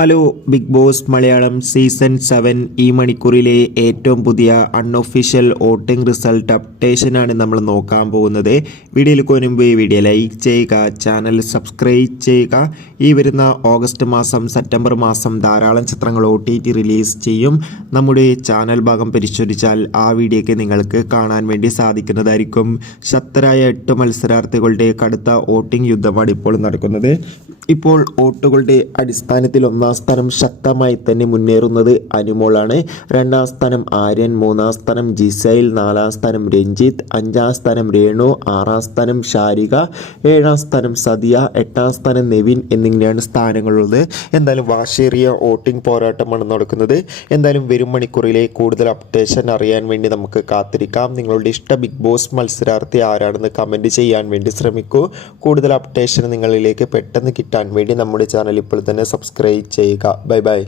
Hello Bigg Boss Malayalam season 7 ഈ മണിക്കൂറിലെ ഏറ്റവും പുതിയ അൺഒഫീഷ്യൽ വോട്ടിംഗ് റിസൾട്ട് അപ്ഡേഷനാണ് നമ്മൾ നോക്കാൻ പോകുന്നത്. വീഡിയോയിലേക്ക് മുൻപ് വീഡിയോ ലൈക്ക് ചെയ്യുക, ചാനൽ സബ്സ്ക്രൈബ് ചെയ്യുക. ഈ വരുന്ന ഓഗസ്റ്റ് മാസം സെപ്റ്റംബർ മാസം ധാരാളം ചിത്രങ്ങൾ OTT റിലീസ് ചെയ്യും. നമ്മുടെ ചാനൽ ഭാഗം പരിശോധിച്ചാൽ ആ വീഡിയോയ്ക്ക് നിങ്ങൾക്ക് കാണാൻ വേണ്ടി സാധിക്കുന്നതായിരിക്കും. ശക്തരായ 8 മത്സരാർത്ഥികളുടെ കടുത്ത വോട്ടിംഗ് യുദ്ധമാണ് ഇപ്പോൾ നടക്കുന്നത്. ഇപ്പോൾ വോട്ടുകളുടെ അടിസ്ഥാനത്തിൽ ഒന്നാം സ്ഥാനം ശക്തമായി തന്നെ മുന്നേറുന്നത് അനുമോളാണ്. 2ാം സ്ഥാനം ആര്യൻ, 3ാം സ്ഥാനം ജിസൈൽ, 4ാം സ്ഥാനം രഞ്ജിത്ത്, 5ാം സ്ഥാനം രേണു, 6ാം സ്ഥാനം ശാരിക, 7ാം സ്ഥാനം സദിയ, 8ാം സ്ഥാനം നെവിൻ എന്നിങ്ങനെയാണ് സ്ഥാനങ്ങളുള്ളത്. എന്തായാലും വാശേറിയ വോട്ടിംഗ് പോരാട്ടമാണ് നടക്കുന്നത്. എന്തായാലും വരും മണിക്കൂറിലെ കൂടുതൽ അപ്ഡേഷൻ അറിയാൻ വേണ്ടി നമുക്ക് കാത്തിരിക്കാം. നിങ്ങളുടെ ഇഷ്ട ബിഗ് ബോസ് മത്സരാർത്ഥി ആരാണെന്ന് കമൻറ്റ് ചെയ്യാൻ വേണ്ടി ശ്രമിക്കൂ. കൂടുതൽ അപ്ഡേഷൻ നിങ്ങളിലേക്ക് പെട്ടെന്ന് കിട്ടാൻ വേണ്ടി നമ്മുടെ ചാനൽ ഇപ്പോൾ തന്നെ സബ്സ്ക്രൈബ് ചെയ്യുക. Bye bye.